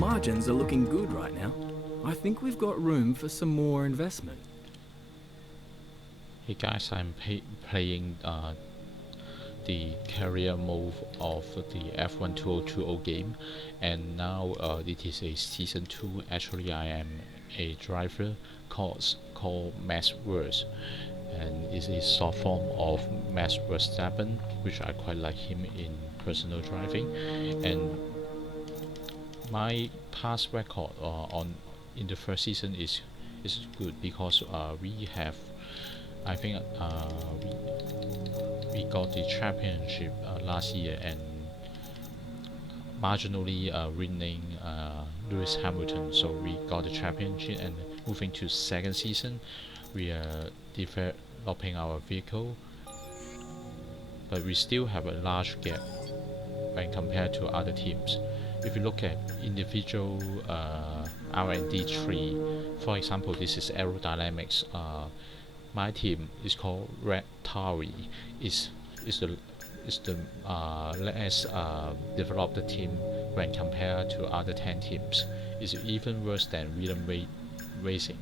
margins are looking good right now. I think we've got room for some more investment. Hey guys, I'm playing the career mode of the F1 2020 game, and now it is a season 2. Actually, I am a driver called Max Verstappen, and it's a short form of Max Verstappen, which I quite like him in personal driving. And my past record on in the first season is good because we have, I think we got the championship last year, and marginally winning Lewis Hamilton. So we got the championship, and moving to second season, we are developing our vehicle, but we still have a large gap when compared to other teams. If you look at individual R&D tree, for example, this is aerodynamics. My team is called Red Tauri. Is the less developed team when compared to other 10 teams. It's even worse than William Racing.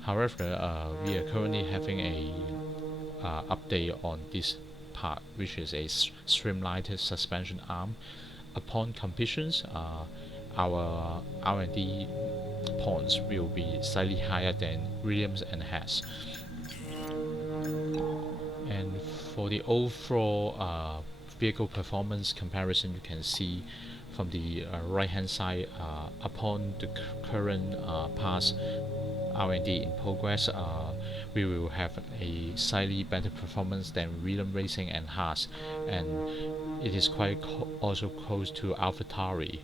However, we are currently having a update on this part, which is a streamlined suspension arm. Upon completions, our R&D points will be slightly higher than Williams and Haas. And for the overall vehicle performance comparison, you can see from the right hand side, upon the current past R&D in progress, we will have a slightly better performance than Williams Racing and Haas, and it is quite also close to AlphaTauri,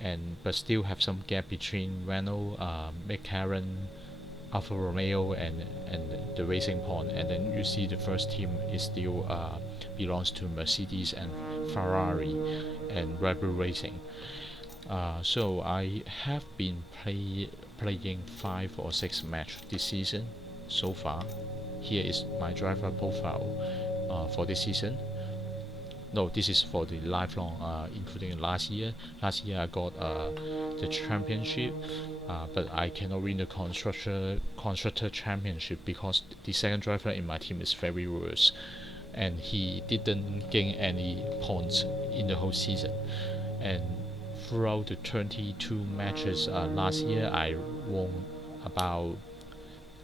and but still have some gap between Renault, McLaren, Alfa Romeo, and the Racing Point. And then you see the first team is still belongs to Mercedes and Ferrari and Red Bull Racing. So I have been playing 5 or 6 matches this season so far. Here is my driver profile for this season. No, this is for the lifelong, including last year. Last year I got the championship, but I cannot win the constructor championship because the second driver in my team is very worse, and he didn't gain any points in the whole season. And throughout the 22 matches last year, I won about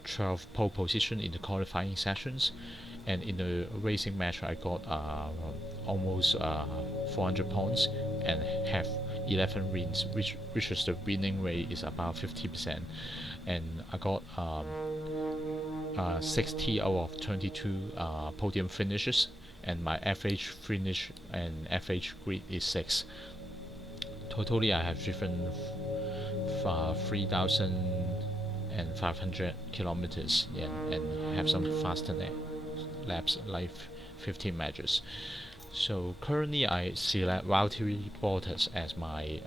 12 pole position in the qualifying sessions, and in the racing match I got almost 400 points and have 11 wins, which is the winning rate is about 50%, and I got 60 out of 22 podium finishes, and my FH finish and FH grid is 6. Totally I have driven 3,500 kilometers, and have some faster laps, like 15 matches. So currently I select Valtteri Bottas as my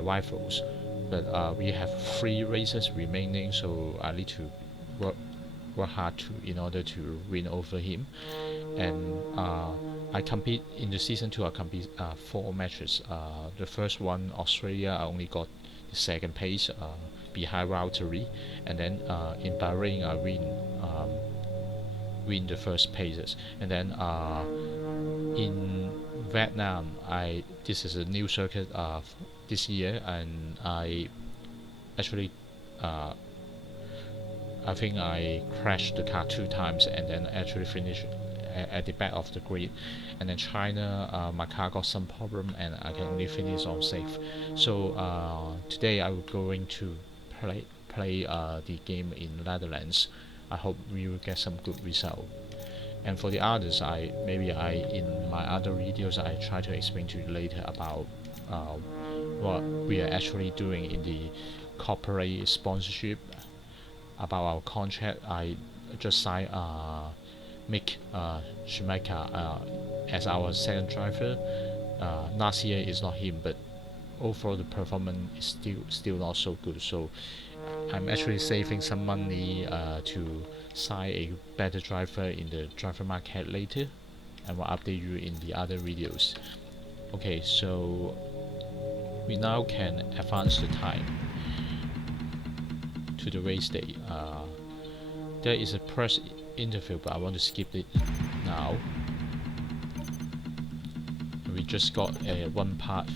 rivals, but we have 3 races remaining, so I need to work hard in order to win over him. And I compete in the season 2. I compete 4 matches. The first one, Australia, I only got the second place behind Valtteri, and then in Bahrain I win the first places, and then in Vietnam, this is a new circuit this year, and I actually I think I crashed the car 2 times and then actually finished at the back of the grid. And then China, my car got some problem and I can only finish on safe. So today I'm going to play the game in Netherlands. I hope we will get some good result. And for the others, in my other videos I try to explain to you later about what we are actually doing in the corporate sponsorship, about our contract. I just signed Mick Schumacher as our second driver. Last year is not him, but overall the performance is still not so good. So I'm actually saving some money to sign a better driver in the driver market later, and will update you in the other videos. Okay, so we now can advance the time to the race day. There is a press interview, but I want to skip it now. We just got a one part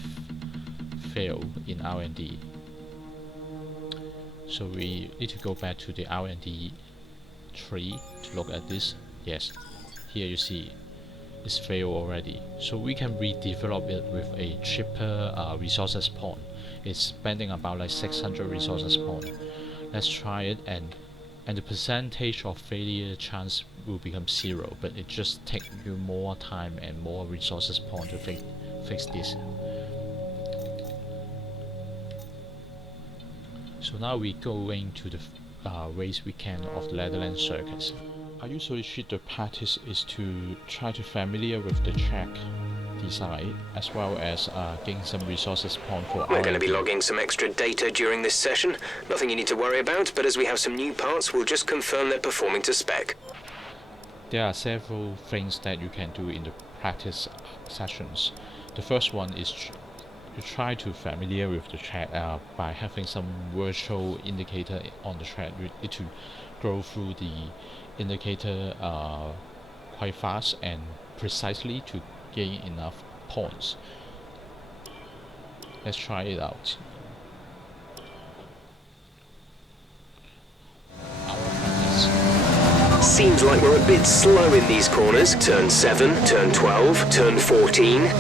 fail in R&D, so we need to go back to the R&D tree to look at this. Yes, here you see it's failed already, so we can redevelop it with a cheaper resources point. It's spending about like 600 resources point. Let's try it, and the percentage of failure chance will become 0, but it just takes you more time and more resources point to fix this. So now we going to the race weekend of the Netherlands circuits. I usually treat the practice is to try to familiar with the track design, as well as gain some resources point for We're going to be logging some extra data during this session. Nothing you need to worry about, but as we have some new parts, we'll just confirm they're performing to spec. There are several things that you can do in the practice sessions. The first one is to try to familiar with the track by having some virtual indicator on the track. You need to go through the indicator quite fast and precisely to gain enough points. Let's try it out. Seems like we're a bit slow in these corners. Turn 7, turn 12, turn 14.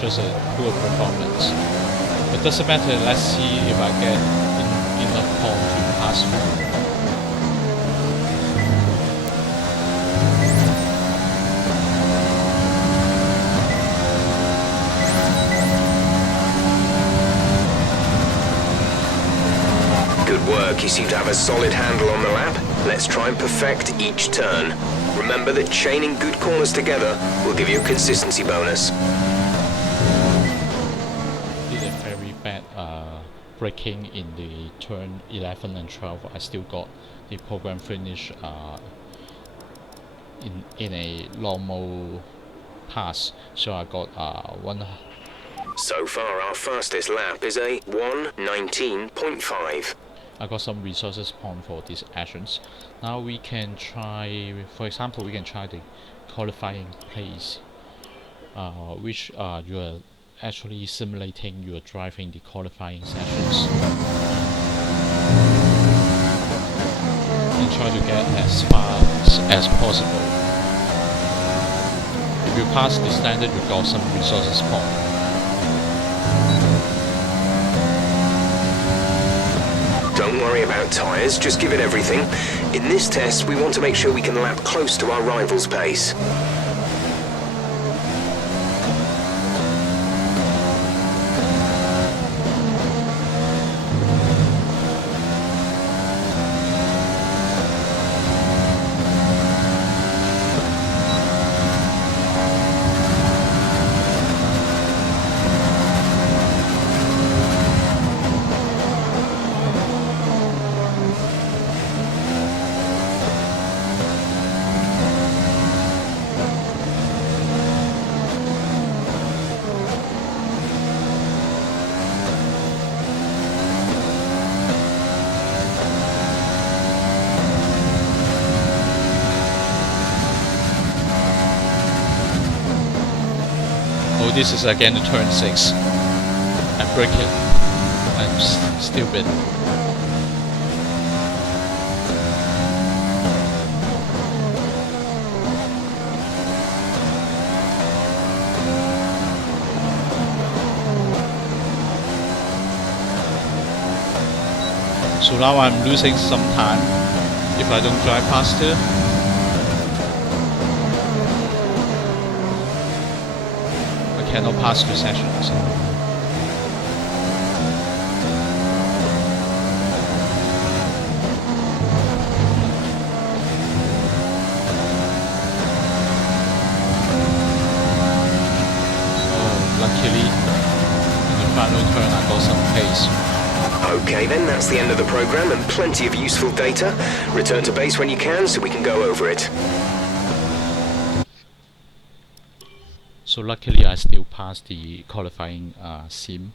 Just a poor performance. But doesn't matter, let's see if I get enough point to pass through. Good work, you seem to have a solid handle on the lap. Let's try and perfect each turn. Remember that chaining good corners together will give you a consistency bonus. Braking in the turn 11 and 12. I still got the program finish in a normal pass, so I got one. So far our fastest lap is a 1:19.5. I got some resources point for these actions. Now we can try, for example, we can try the qualifying place, which you are actually simulating you are driving the qualifying sessions, and try to get as fast as possible. If you pass the standard, you got some resources point. Don't worry about tyres, just give it everything. In this test, we want to make sure we can lap close to our rival's pace. Oh, this is again the turn 6. I'm braking. I'm stupid. So now I'm losing some time if I don't drive faster. I cannot pass the sessions. Luckily, in the final turn I got some pace. Okay then, that's the end of the program and plenty of useful data. Return to base when you can so we can go over it. So luckily I still passed the qualifying qualifying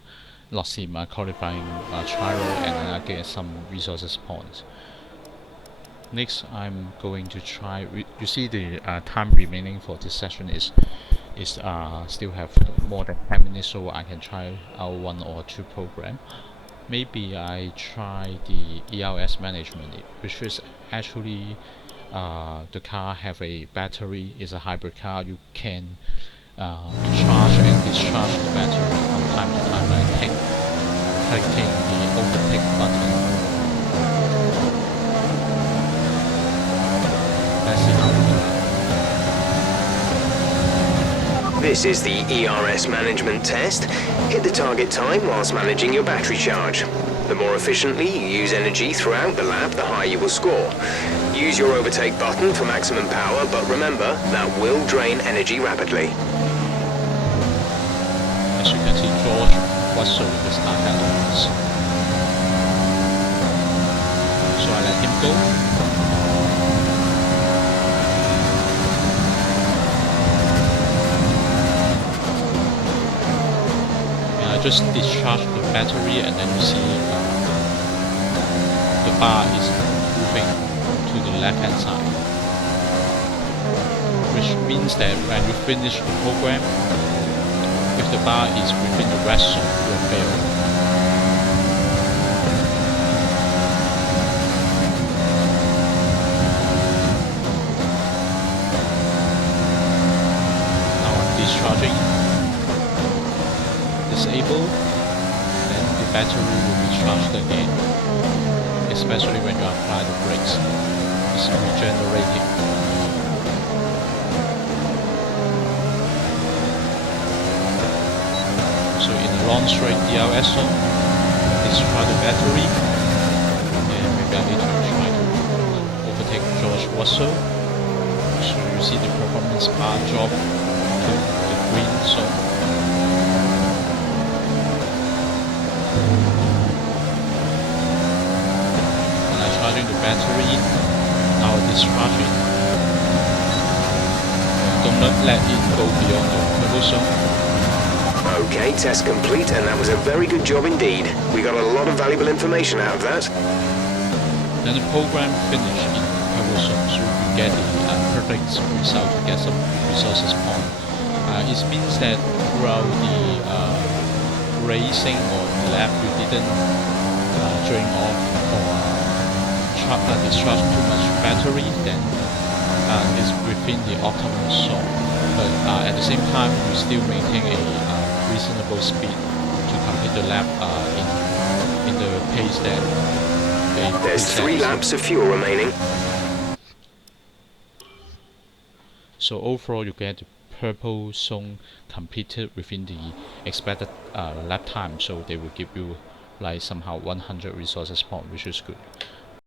trial, and then I get some resources points. Next I'm going to try, you see the time remaining for this session is still have more than 10 minutes, so I can try out 1 or 2 program. Maybe I try the ERS management, which is actually the car have a battery, is a hybrid car. You can charge and discharge the battery from time to time by clicking the overtake button. Let's see how we do. This is the ERS management test. Hit the target time whilst managing your battery charge. The more efficiently you use energy throughout the lap, the higher you will score. Use your overtake button for maximum power, but remember, that will drain energy rapidly. As you can see, George Russell is not ahead of us. So I let him go. Just discharge the battery, and then you see the bar is moving to the left hand side, which means that when you finish the program, if the bar is within the red zone, you will fail. Now I'm discharging. Disable, then the battery will be charged again, especially when you apply the brakes. It's regenerating. So in a long straight DRS zone, discharge the battery, and maybe I need to try to overtake George Russell. So you see the performance bar drop to the green zone. Charging the battery, now discharging. Don't let it go beyond the turbo zone. Okay, test complete, and that was a very good job indeed. We got a lot of valuable information out of that. Then the program finished in turbo zone, so you get the perfect result to get some resources point. It means that throughout the racing or the lap, you didn't drain off or discharge too much battery, then it's within the optimal zone. But at the same time, you still maintain a reasonable speed to complete the lap in the pace that they There's 3 laps of fuel remaining. So overall, you get the purple zone completed within the expected lap time. So they will give you like somehow 100 resources point, which is good.